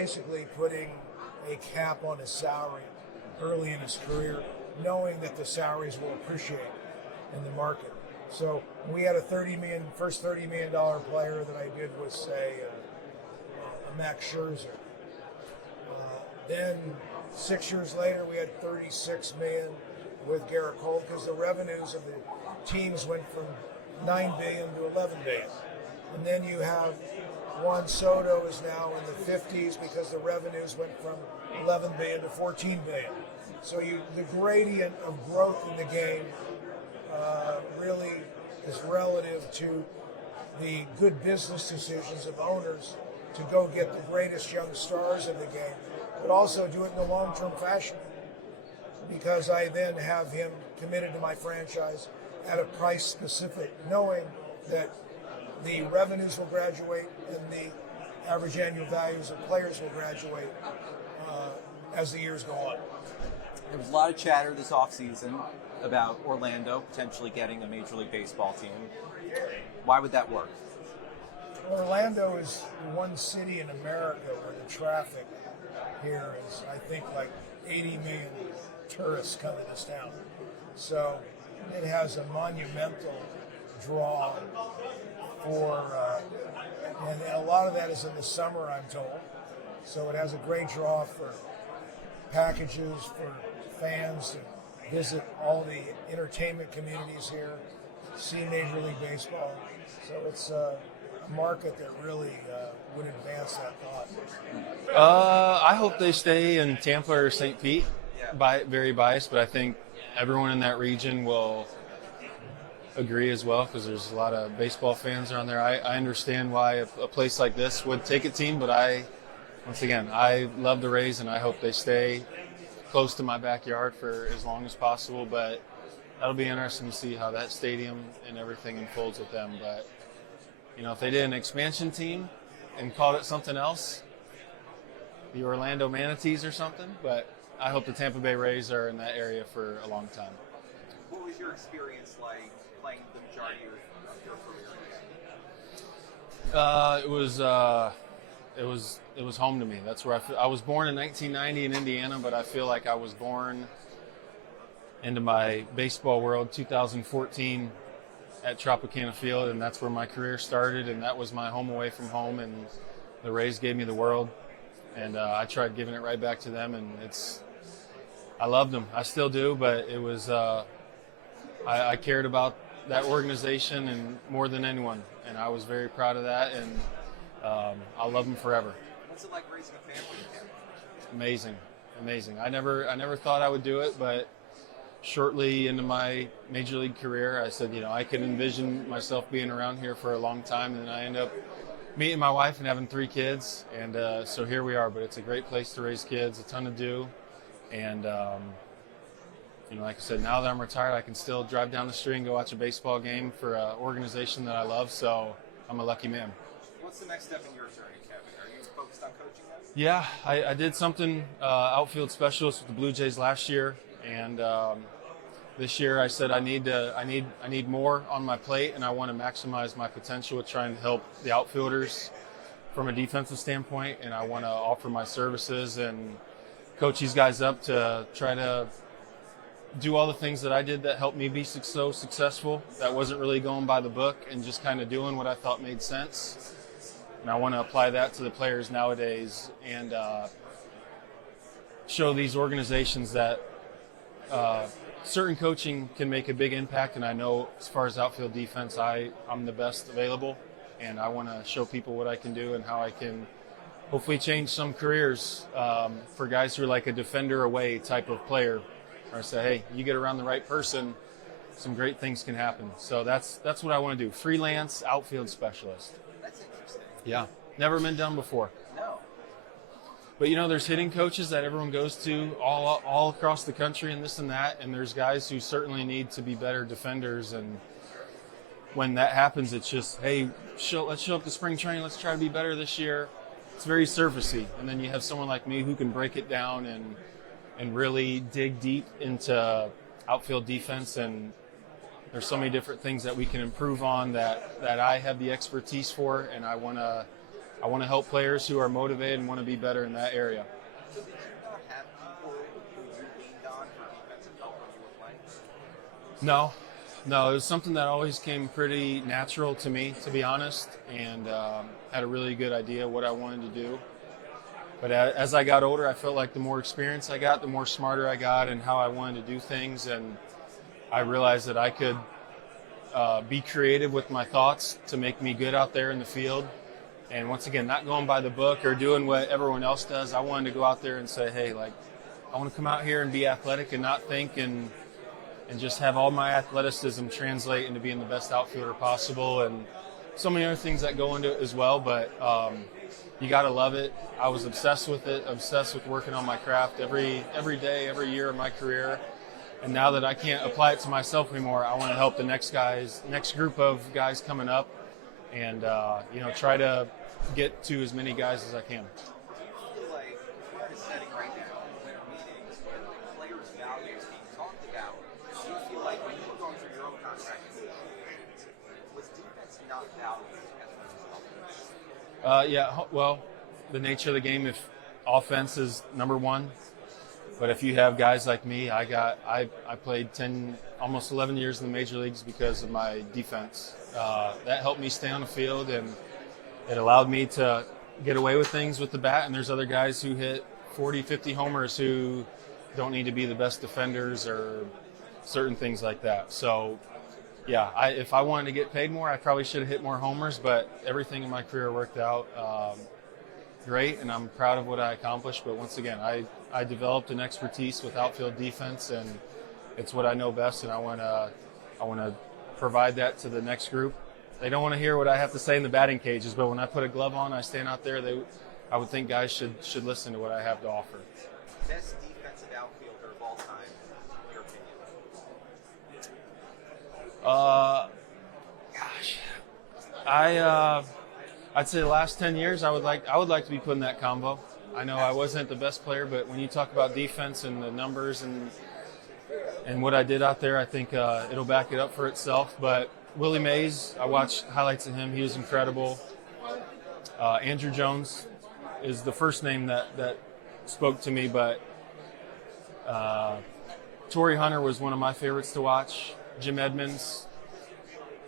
basically putting a cap on his salary early in his career, knowing that the salaries will appreciate in the market. So we had a first $30 million player that I did was, say, a Max Scherzer. Then 6 years later, we had $36 million with Garrett Cole because the revenues of the teams went from $9 billion to $11 billion. And then you have Juan Soto is now in the 50s because the revenues went from $11 billion to $14 billion. So the gradient of growth in the game really is relative to the good business decisions of owners to go get the greatest young stars of the game, but also do it in a long-term fashion, because I then have him committed to my franchise at a price specific, knowing that the revenues will graduate and the average annual values of players will graduate as the years go on. There was a lot of chatter this offseason about Orlando potentially getting a Major League Baseball team. Why would that work? Orlando is one city in America where the traffic here is, I think, like 80 million tourists come to this town. So it has a monumental draw for, and a lot of that is in the summer, I'm told. So it has a great draw for packages, for fans to visit all the entertainment communities here, see Major League Baseball. So it's a market that really would advance that thought. I hope they stay in Tampa or St. Pete. Very biased, but I think everyone in that region will agree as well, because there's a lot of baseball fans around there. I understand why a place like this would take a team, but I love the Rays, and I hope they stay close to my backyard for as long as possible. But that'll be interesting to see how that stadium and everything unfolds with them. But if they did an expansion team and called it something else, the Orlando Manatees or something, but I hope the Tampa Bay Rays are in that area for a long time. What was your experience like playing the majority of your career? It was home to me. That's where I was born in 1990 in Indiana, but I feel like I was born into my baseball world 2014 at Tropicana Field, and that's where my career started, and that was my home away from home, and the Rays gave me the world, and I tried giving it right back to them, and I loved them. I still do, but it was I cared about that organization and more than anyone, and I was very proud of that, and I'll love them forever. What's it like raising a family in Tampa? Amazing. I never thought I would do it, but shortly into my major league career, I said, I could envision myself being around here for a long time, and then I ended up meeting my wife and having 3 kids, and so here we are. But it's a great place to raise kids, a ton to do, and like I said, now that I'm retired, I can still drive down the street and go watch a baseball game for an organization that I love, so I'm a lucky man. What's the next step in your journey, Kevin? Are you focused on coaching now? Yeah, I did something outfield specialist with the Blue Jays last year, and this year I said I need more on my plate, and I want to maximize my potential with trying to help the outfielders from a defensive standpoint, and I want to offer my services and coach these guys up to try to do all the things that I did that helped me be so successful, that wasn't really going by the book and just kind of doing what I thought made sense. And I want to apply that to the players nowadays and show these organizations that certain coaching can make a big impact. And I know as far as outfield defense, I'm the best available, and I want to show people what I can do and how I can hopefully change some careers for guys who are like a defender away type of player. Or say, hey, you get around the right person, some great things can happen. So that's what I want to do. Freelance outfield specialist. That's interesting. Yeah, never been done before. No. But there's hitting coaches that everyone goes to all across the country and this and that, and there's guys who certainly need to be better defenders. And when that happens, it's just, hey, let's show up to spring training. Let's try to be better this year. It's very surfacey. And then you have someone like me who can break it down and really dig deep into outfield defense, and there's so many different things that we can improve on that I have the expertise for, and I want to I want to help players who are motivated and want to be better in that area. So did you not have people who you leaned on for defensive help when you were playing? No, it was something that always came pretty natural to me, to be honest, and had a really good idea what I wanted to do. But as I got older, I felt like the more experience I got, the more smarter I got in how I wanted to do things, and I realized that I could be creative with my thoughts to make me good out there in the field. And once again, not going by the book or doing what everyone else does. I wanted to go out there and say, hey, like, I want to come out here and be athletic and not think and just have all my athleticism translate into being the best outfielder possible, and so many other things that go into it as well. But you got to love it. I was obsessed with it, obsessed with working on my craft every day, every year of my career. And now that I can't apply it to myself anymore, I want to help the next group of guys coming up, and try to get to as many guys as I can. Do you feel like we're in a setting right now, winter meetings, where players' value is being talked about? Do you feel like when you were going through your own contract negotiations, was defense not valued as much as offense? Well, the nature of the game, if offense is number one, but if you have guys like me, I played 10, almost 11 years in the major leagues because of my defense. That helped me stay on the field, and it allowed me to get away with things with the bat. And there's other guys who hit 40, 50 homers who don't need to be the best defenders or certain things like that. So, yeah, if I wanted to get paid more, I probably should have hit more homers, but everything in my career worked out great, and I'm proud of what I accomplished. But once again, I developed an expertise with outfield defense, and it's what I know best, and I want to provide that to the next group. They don't want to hear what I have to say in the batting cages, but when I put a glove on, I stand out there, I would think guys should listen to what I have to offer. Best defensive outfielder of all time, in your opinion? I'd say the last 10 years, I would like to be put in that combo. I know I wasn't the best player, but when you talk about defense and the numbers and what I did out there, I think it'll back it up for itself. But Willie Mays, I watched highlights of him. He was incredible. Andrew Jones is the first name that spoke to me, but Torrey Hunter was one of my favorites to watch. Jim Edmonds.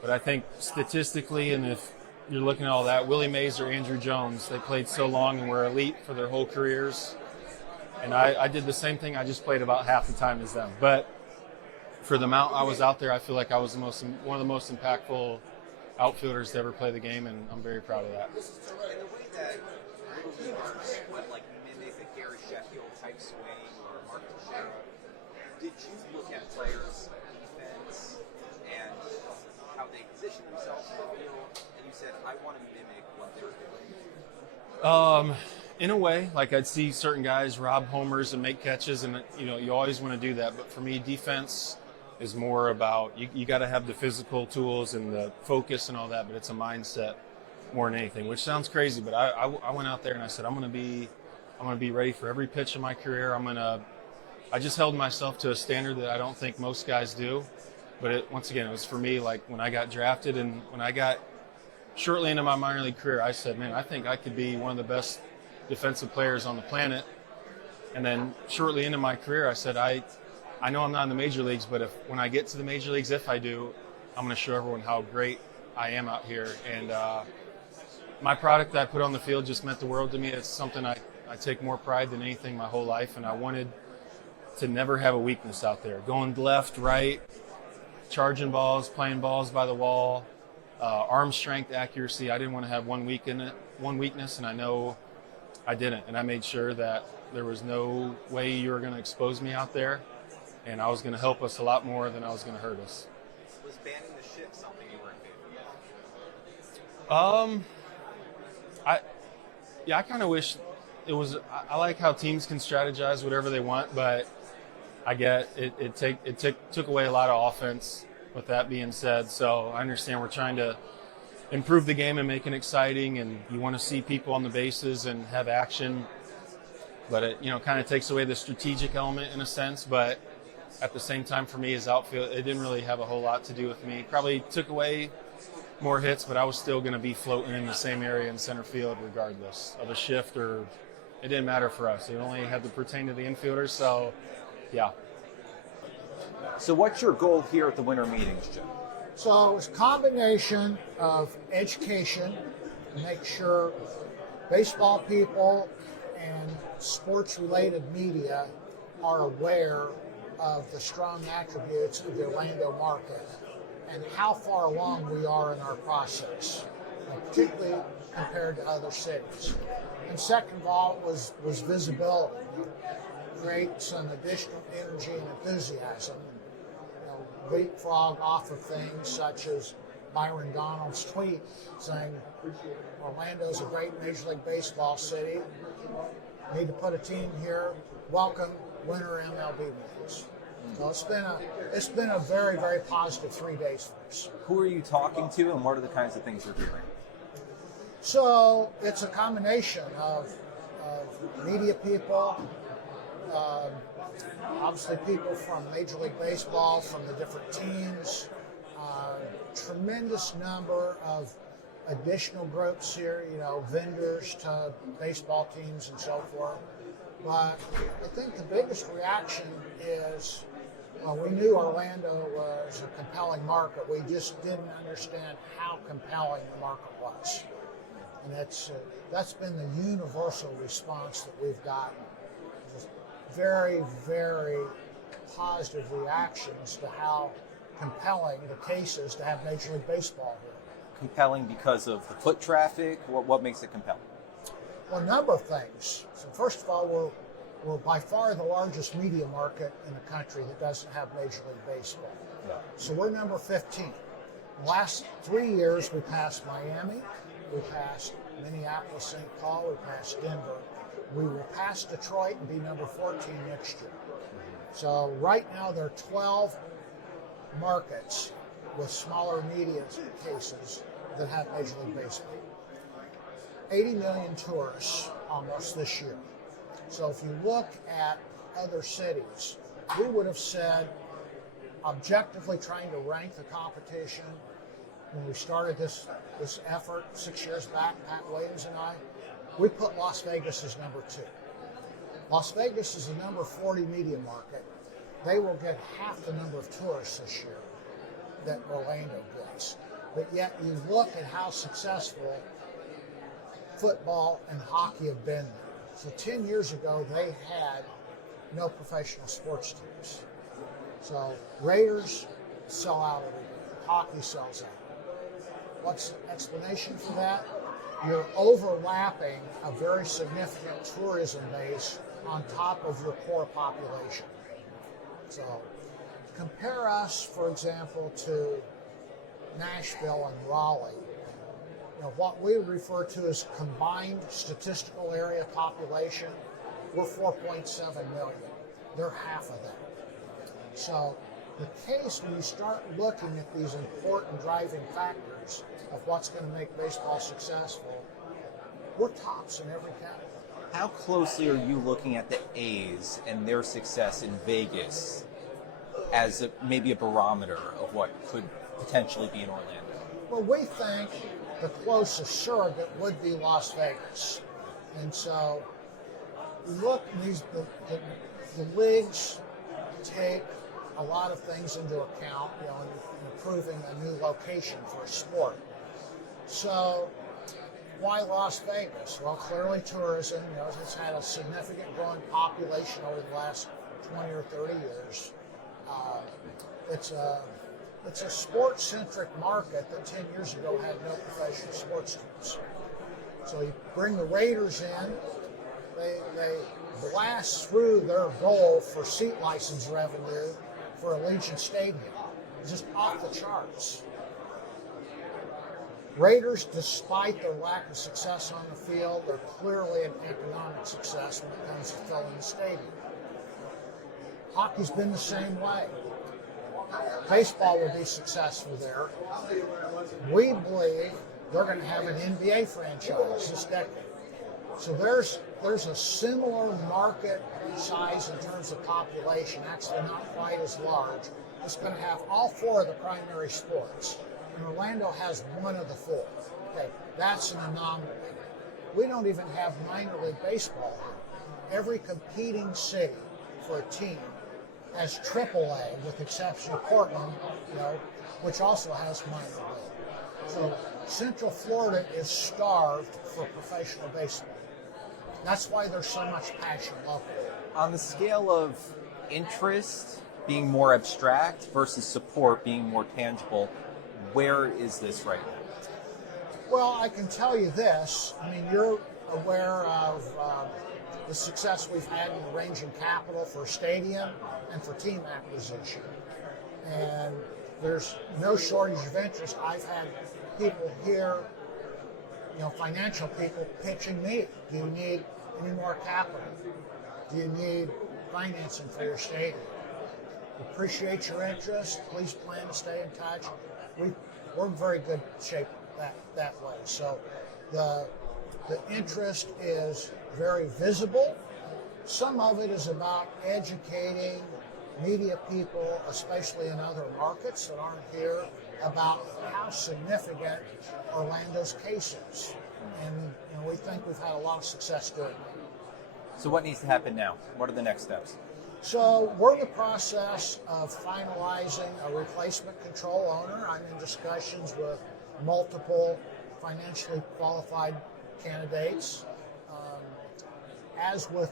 But I think statistically, and if you're looking at all that, Willie Mays or Andrew Jones, they played so long and were elite for their whole careers. And I did the same thing. I just played about half the time as them. But for the amount I was out there, I feel like I was one of the most impactful outfielders to ever play the game, and I'm very proud of that. In the way that little leaguers would like mimic a Gary Sheffield type swing or Mark Teixeira, did you look at players' defense and how they position themselves in the field, and you said, I want to mimic what they're doing? In a way, like I'd see certain guys rob homers and make catches, and you always want to do that. But for me, defense is more about you got to have the physical tools and the focus and all that, but it's a mindset more than anything. Which sounds crazy, but I went out there and I said I'm gonna be ready for every pitch of my career. I just held myself to a standard that I don't think most guys do. But once again, it was for me. Like when I got drafted and when I got shortly into my minor league career, I said, man, I think I could be one of the best defensive players on the planet. And then shortly into my career, I said, I know I'm not in the major leagues, but when I get to the major leagues, if I do, I'm going to show everyone how great I am out here. And my product that I put on the field just meant the world to me. It's something I take more pride than anything my whole life, and I wanted to never have a weakness out there. Going left, right, charging balls, playing balls by the wall, arm strength, accuracy. I didn't want to have one weakness, and I know I didn't. And I made sure that there was no way you were going to expose me out there, and I was going to help us a lot more than I was going to hurt us. Was banning the ship something you were in favor of? I kind of wish it was. I like how teams can strategize whatever they want, but I get it took away a lot of offense. With that being said, so I understand we're trying to improve the game and make it exciting, and you want to see people on the bases and have action, but it kind of takes away the strategic element in a sense. But at the same time, for me as outfield, it didn't really have a whole lot to do with me. Probably took away more hits, but I was still going to be floating in the same area in center field regardless of a shift, or it didn't matter for us. It only had to pertain to the infielders, so yeah. So what's your goal here at the winter meetings, Jim? So it's a combination of education to make sure baseball people and sports-related media are aware of the strong attributes of the Orlando market and how far along we are in our process, particularly compared to other cities. And second of all was visibility. Create some additional energy and enthusiasm. Leapfrog off of things such as Byron Donald's tweet saying Orlando's a great Major League Baseball city. Need to put a team here. Welcome Winter MLB Meetings. So it's been a very, very positive 3 days for us. Who are you talking to, and what are the kinds of things you're hearing? So it's a combination of media people, obviously people from Major League Baseball, from the different teams, tremendous number of additional groups here, vendors to baseball teams and so forth. But I think the biggest reaction is, we knew Orlando was a compelling market. We just didn't understand how compelling the market was. And that's been the universal response that we've gotten. Just very, very positive reactions to how compelling the case is to have Major League Baseball here. Compelling because of the foot traffic? What makes it compelling? Well, a number of things. So first of all, we're by far the largest media market in the country that doesn't have Major League Baseball. Yeah. So we're number 15. The last 3 years, we passed Miami, we passed Minneapolis, St. Paul, we passed Denver. We will pass Detroit and be number 14 next year. So right now there are 12 markets with smaller media cases that have Major League Baseball. 80 million tourists almost this year. So if you look at other cities, we would have said, objectively trying to rank the competition, when we started this effort 6 years back, Pat Williams and I, we put Las Vegas as number 2. Las Vegas is the number 40 media market. They will get half the number of tourists this year that Orlando gets. But yet you look at how successful football and hockey have been there. So 10 years ago, they had no professional sports teams. So Raiders sell out every day. Hockey sells out. What's the explanation for that? You're overlapping a very significant tourism base on top of your core population. So compare us, for example, to Nashville and Raleigh. What we refer to as combined statistical area population, we're 4.7 million. They're half of that. So the case, when you start looking at these important driving factors of what's going to make baseball successful, we're tops in every category. How closely are you looking at the A's and their success in Vegas as maybe a barometer of what could potentially be in Orlando? Well, we think the closest surrogate would be Las Vegas. And so look, the leagues take a lot of things into account, in improving a new location for a sport. So why Las Vegas? Well, clearly tourism, it's had a significant growing population over the last 20 or 30 years. It's a sports-centric market that 10 years ago had no professional sports teams. So you bring the Raiders in, they blast through their goal for seat license revenue for Allegiant Stadium, just off the charts. Raiders, despite their lack of success on the field, they're clearly an economic success when it comes to filling the stadium. Hockey's been the same way. Baseball will be successful there. We believe they're going to have an NBA franchise this decade. So there's a similar market size in terms of population, actually not quite as large. It's going to have all four of the primary sports. and Orlando has one of the four. Okay, that's an anomaly. We don't even have minor league baseball here. Every competing city for a team has AAA, with the exception of Portland, which also has minor league. So Central Florida is starved for professional baseball. That's why there's so much passion locally. On the scale of interest being more abstract versus support being more tangible, where is this right now? Well, I can tell you this. I mean, you're aware of the success we've had in arranging capital for a stadium and for team acquisition. And there's no shortage of interest. I've had people here, financial people pitching me. Do you need any more capital? Do you need financing for your stadium? Appreciate your interest. Please plan to stay in touch. We're in very good shape that way. So the interest is very visible. Some of it is about educating media people, especially in other markets that aren't here, about how significant Orlando's case is. And we think we've had a lot of success doing it. So what needs to happen now? What are the next steps? So we're in the process of finalizing a replacement control owner. I'm in discussions with multiple financially qualified candidates. As with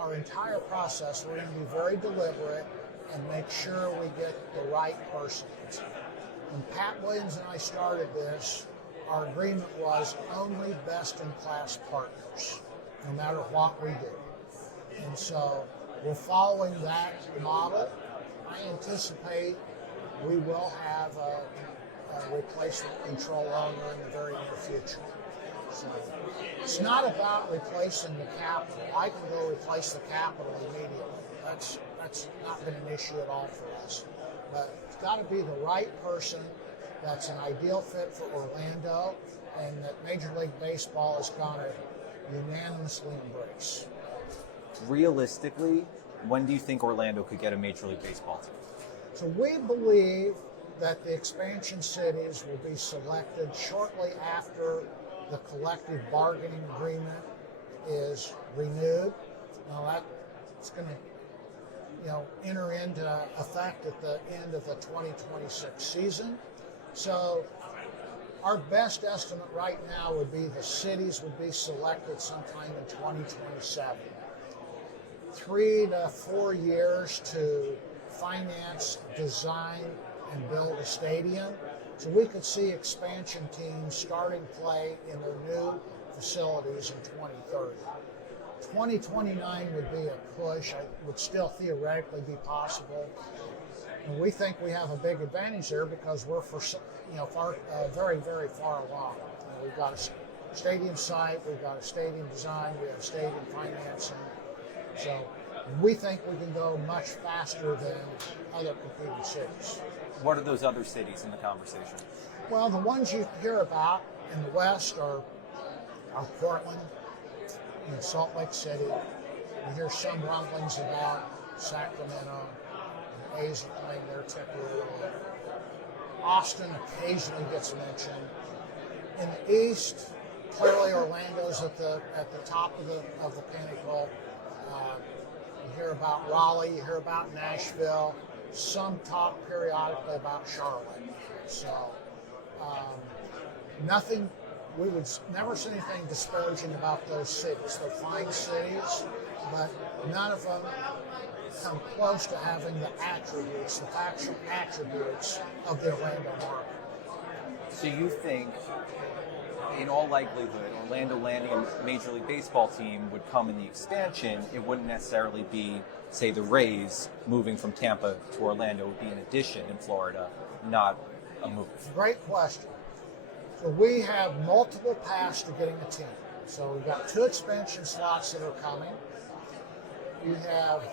our entire process, we're going to be very deliberate and make sure we get the right person. When Pat Williams and I started this, our agreement was only best-in-class partners, no matter what we do. And so we're following that model. I anticipate we will have a replacement control owner in the very near future. So it's not about replacing the capital. I can go replace the capital immediately. That's not been an issue at all for us. But it's got to be the right person that's an ideal fit for Orlando and that Major League Baseball is going to unanimously embrace. Realistically, when do you think Orlando could get a Major League Baseball team? So we believe that the expansion cities will be selected shortly after the collective bargaining agreement is renewed. Now that's going to enter into effect at the end of the 2026 season. So our best estimate right now would be the cities would be selected sometime in 2027. 3 to 4 years to finance, design, and build a stadium. So we could see expansion teams starting play in their new facilities in 2030. 2029 would be a push. It would still theoretically be possible. And we think we have a big advantage there because we're very, very far along. We've got a stadium site, we've got a stadium design, we have stadium financing. So we think we can go much faster than other competing cities. What are those other cities in the conversation? Well, the ones you hear about in the West are Portland, Salt Lake City. You hear some rumblings about Sacramento. The A's are playing their temporarily. Austin occasionally gets mentioned. In the East, clearly Orlando's at the top of the pinnacle. You hear about Raleigh, you hear about Nashville. Some talk periodically about Charlotte. So nothing. We would never say anything disparaging about those cities. They're fine cities, but none of them come close to having the attributes, the factual attributes of the Orlando market. So you think, in all likelihood, Orlando landing a Major League Baseball team would come in the expansion. It wouldn't necessarily be, say, the Rays moving from Tampa to Orlando. It would be an addition in Florida, not a move. Great question. So we have multiple paths to getting a team. So we've got 2 expansion slots that are coming. You have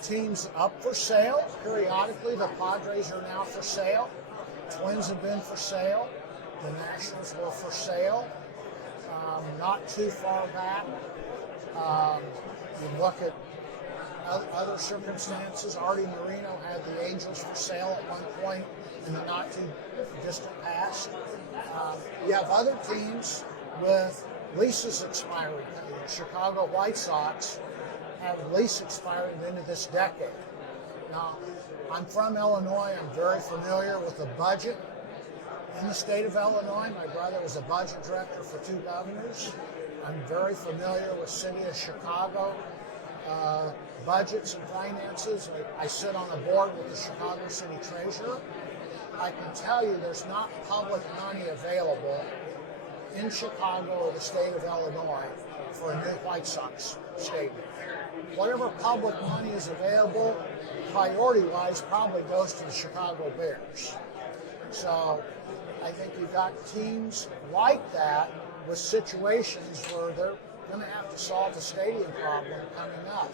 teams up for sale. Periodically, the Padres are now for sale. Twins have been for sale. The Nationals were for sale. Not too far back. You look at other circumstances. Artie Marino had the Angels for sale at one point in the not too distant past. You have other teams with leases expiring. The Chicago White Sox have lease expiring into this decade. Now, I'm from Illinois. I'm very familiar with the budget in the state of Illinois. My brother was a budget director for 2 governors. I'm very familiar with city of Chicago budgets and finances. I sit on a board with the Chicago City Treasurer. I can tell you there's not public money available in Chicago or the state of Illinois for a new White Sox stadium. Whatever public money is available, priority-wise, probably goes to the Chicago Bears. So I think you've got teams like that with situations where they're going to have to solve the stadium problem coming up.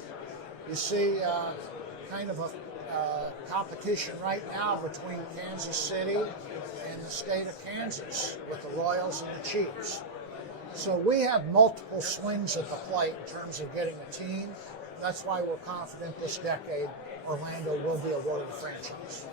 You see kind of a competition right now between Kansas City and the state of Kansas with the Royals and the Chiefs. So we have multiple swings at the plate in terms of getting a team. That's why we're confident this decade Orlando will be awarded a franchise.